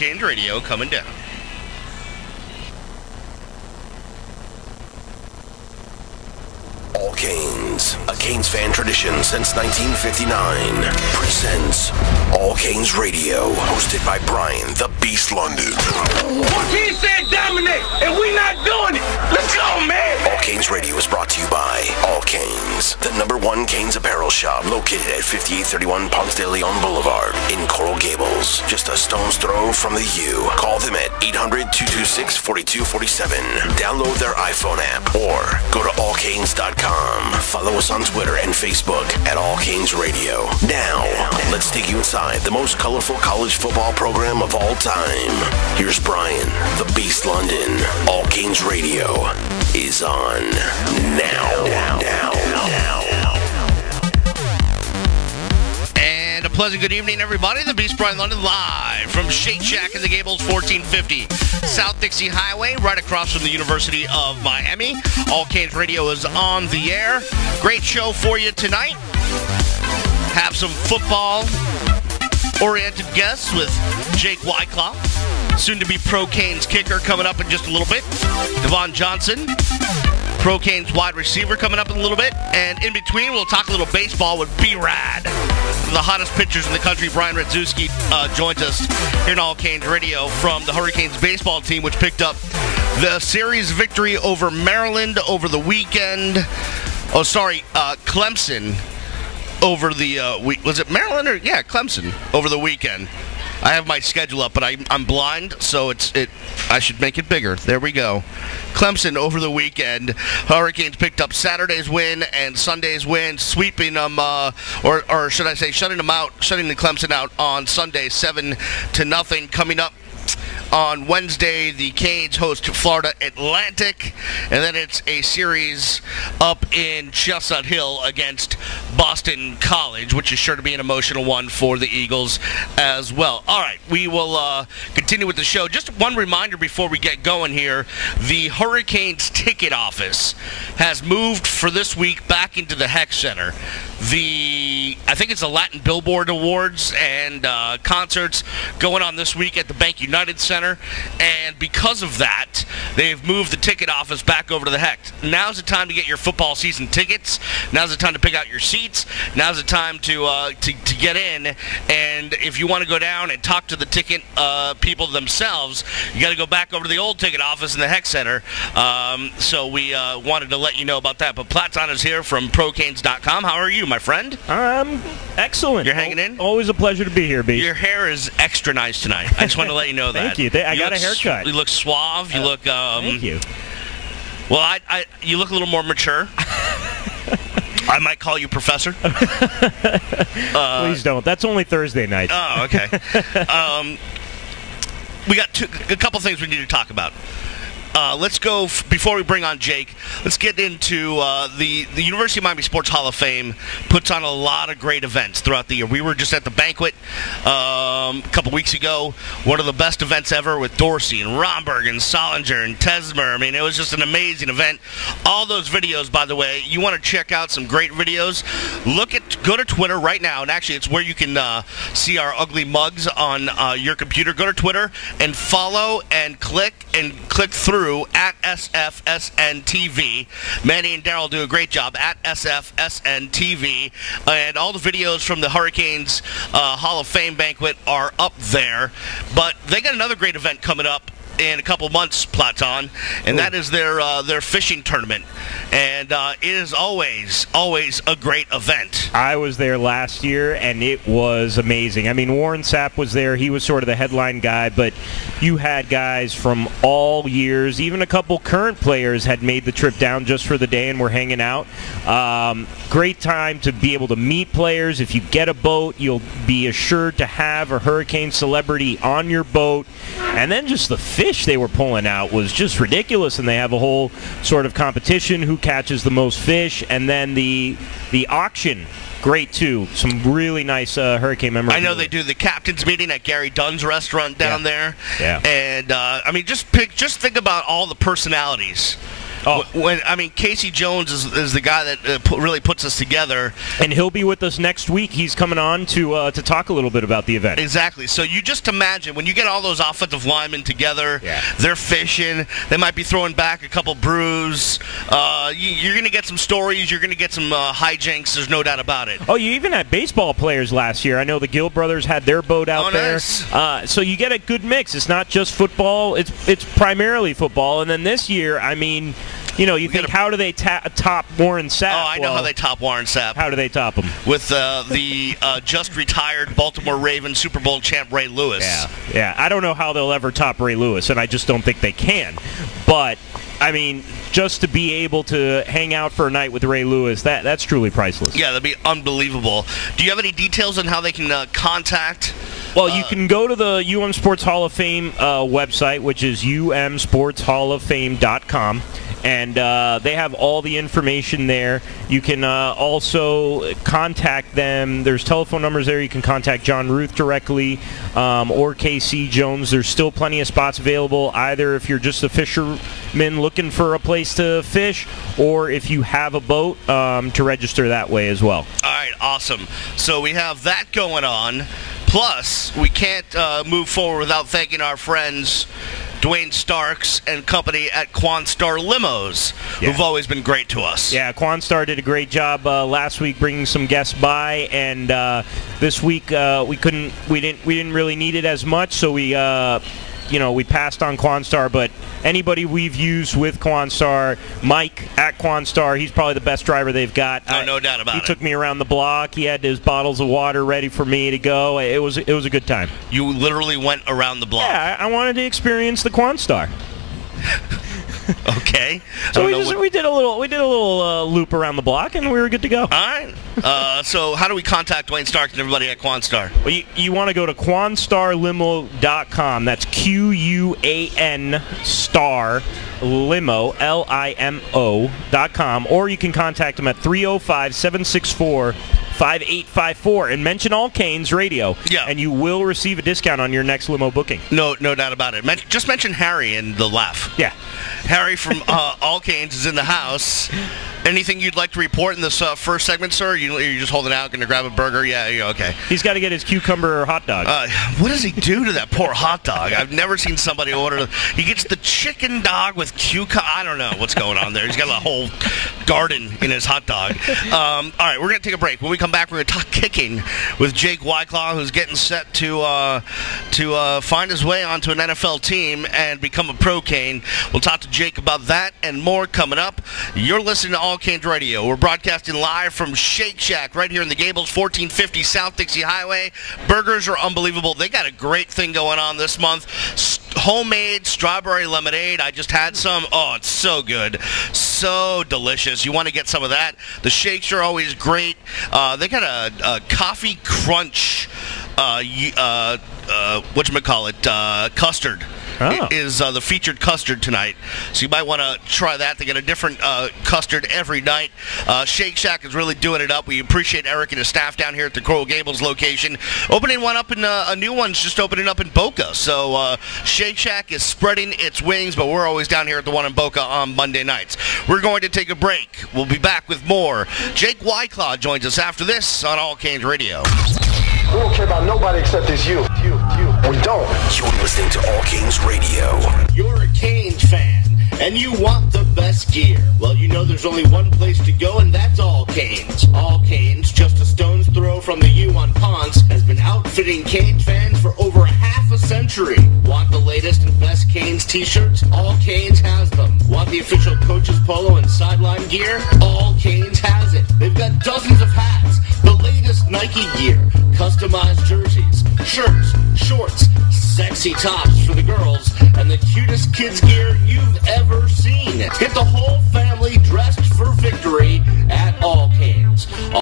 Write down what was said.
allCanes Radio coming down. allCanes, a Canes fan tradition since 1959, presents allCanes Radio, hosted by Brian the Beast London. He said dominate, and we not doing it. Let's go, man. allCanes Radio is brought to you by allCanes, the #1 Canes apparel shop located at 5831 Ponce de Leon Boulevard in Coral Gables, just a stone's throw from the U. Call them at 800-226-4247. Download their iPhone app or go to allcanes.com. Follow us on Twitter and Facebook at allCanes Radio. Now, let's take you inside the most colorful college football program of all time. Here's Brian, the Beast London. allCanes Radio is on now. And a pleasant good evening, everybody. The Beast Brian London live from Shake Shack in the Gables, 1450 South Dixie Highway, right across from the University of Miami. allCanes Radio is on the air. Great show for you tonight. Have some football-oriented guests with Jake Wyckoff, soon-to-be Pro Canes kicker, coming up in just a little bit. Devon Johnson, Pro Canes wide receiver, coming up in a little bit. And in between, we'll talk a little baseball with B-Rad. The hottest pitchers in the country, Brian Radzuski, joins us here on allCanes Radio from the Hurricanes baseball team, which picked up the series victory over Maryland over the weekend. Clemson over the week. Was it Maryland or Clemson over the weekend? I have my schedule up, but I'm blind, so I should make it bigger. There we go. Clemson over the weekend. Hurricanes picked up Saturday's win and Sunday's win, sweeping them, or should I say, shutting the Clemson out on Sunday, 7-0. Coming up on Wednesday, the Canes host Florida Atlantic, and then it's a series up in Chestnut Hill against Boston College, which is sure to be an emotional one for the Eagles as well. All right, we will continue with the show. Just one reminder before we get going here, the Hurricanes ticket office has moved for this week back into the Heck Center. I think it's the Latin Billboard Awards and concerts going on this week at the Bank United Center, and because of that, they've moved the ticket office back over to the Heck. Now's the time to get your football season tickets. Now's the time to pick out your seats. Now's the time to get in, and if you want to go down and talk to the ticket people themselves, you got to go back over to the old ticket office in the Heck Center. So we wanted to let you know about that. But Platon is here from ProCanes.com. How are you, my friend? Excellent. You're hanging in? Always a pleasure to be here, B. Your hair is extra nice tonight. I just want to let you know that. Thank you. I got a haircut. You look suave. You look. Thank you. Well, you look a little more mature. I might call you Professor. Please don't. That's only Thursday night. Oh, okay. We got a couple things we need to talk about. Let's go, before we bring on Jake, let's get into the University of Miami Sports Hall of Fame puts on a lot of great events throughout the year. We were just at the banquet a couple weeks ago, one of the best events ever with Dorsey and Romberg and Solinger and Tesmer. I mean, it was just an amazing event. All those videos, by the way, you want to check out some great videos, go to Twitter right now, and actually it's where you can see our ugly mugs on your computer. Go to Twitter and follow and click through at SFSNTV. Manny and Daryl do a great job at SFSNTV, and all the videos from the Hurricanes Hall of Fame banquet are up there. But they got another great event coming up in a couple months, Platon, and that is their fishing tournament. And it is always a great event. I was there last year, and it was amazing. I mean, Warren Sapp was there. He was sort of the headline guy, but you had guys from all years. Even a couple current players had made the trip down just for the day and were hanging out. Great time to be able to meet players. If you get a boat, you'll be assured to have a Hurricane celebrity on your boat. And then just the fish they were pulling out was just ridiculous, and they have a whole sort of competition, who catches the most fish, and then the auction, great too. Some really nice Hurricane memorabilia. I know they do the captain's meeting at Gary Dunn's restaurant down there. Yeah. And I mean, just think about all the personalities Oh. Casey Jones is the guy that really puts us together. And he'll be with us next week. He's coming on to talk a little bit about the event. Exactly. So you just imagine when you get all those offensive linemen together, yeah. They're fishing. They might be throwing back a couple brews. You're going to get some stories. You're going to get some hijinks. There's no doubt about it. Oh, you even had baseball players last year. I know the Gill brothers had their boat out there. Nice. So you get a good mix. It's not just football. It's primarily football. And then this year, you think, how do they top Warren Sapp? Oh, I know how they top Warren Sapp. How do they top him? With the just retired Baltimore Ravens Super Bowl champ Ray Lewis. Yeah. I don't know how they'll ever top Ray Lewis, and I just don't think they can. But, just to be able to hang out for a night with Ray Lewis, that's truly priceless. Yeah, that'd be unbelievable. Do you have any details on how they can contact? Well, you can go to the UM Sports Hall of Fame website, which is umsportshalloffame.com. And they have all the information there. You can also contact them. There's telephone numbers there. You can contact John Ruth directly or KC Jones. There's still plenty of spots available, either if you're just a fisherman looking for a place to fish, or if you have a boat, to register that way as well. All right, awesome. So we have that going on. Plus, we can't move forward without thanking our friends Dwayne Starks and company at Quanstar Limos, who've always been great to us. Yeah, Quanstar did a great job last week bringing some guests by, and this week we didn't really need it as much, so we passed on Quanstar. But anybody we've used with Quanstar, Mike at Quanstar, he's probably the best driver they've got. No doubt about it. He took me around the block. He had his bottles of water ready for me to go. It was a good time. You literally went around the block. Yeah, I wanted to experience the Quanstar. Okay. So we did a little loop around the block, and we were good to go. All right. So how do we contact Dwayne Starks and everybody at Quanstar? Well, you want to go to QuanstarLimo.com. That's QUAN star limo LIMO.com, or you can contact them at 305-764-5854 and mention allCanes Radio. Yeah. And you will receive a discount on your next limo booking. No doubt about it. Just mention Harry and the laugh. Yeah. Harry from allCanes is in the house. Anything you'd like to report in this first segment, sir? You're just holding out, going to grab a burger? Yeah, okay. He's got to get his cucumber hot dog. What does he do to that poor hot dog? I've never seen somebody order. He gets the chicken dog with cucumber. I don't know what's going on there. He's got a whole garden in his hot dog. All right, we're going to take a break. When we come back, we're going to talk kicking with Jake Wyclaw, who's getting set to find his way onto an NFL team and become a pro cane. We'll talk to Jake about that and more coming up. You're listening to allCanes Radio. We're broadcasting live from Shake Shack right here in the Gables, 1450 South Dixie Highway. Burgers are unbelievable. They got a great thing going on this month. Homemade strawberry lemonade. I just had some. Oh, it's so good. So delicious. You want to get some of that. The shakes are always great. They got a coffee crunch, custard. Is the featured custard tonight. So you might want to try that. They get a different custard every night. Shake Shack is really doing it up. We appreciate Eric and his staff down here at the Coral Gables location. Opening one up, a new one's just opening up in Boca. So Shake Shack is spreading its wings, but we're always down here at the one in Boca on Monday nights. We're going to take a break. We'll be back with more. Jake Wyclaw joins us after this on allCanes Radio. We don't care about nobody except it's you. We don't. You're listening to allCanes Radio. You're a Canes fan, and you want the best gear. Well, you know there's only one place to go, and that's allCanes. allCanes, just a stone's throw from the U on Ponce, has been outfitting Canes fans for over half a century. Want the latest and best Canes t-shirts? allCanes has them. Want the official coach's polo and sideline gear? allCanes has it. They've got dozens of hats, the latest Nike gear, customized jerseys, shirts, shorts, sexy tops for the girls, and the cutest kids gear you've ever seen. Get the whole family dressed for victory at allCanes.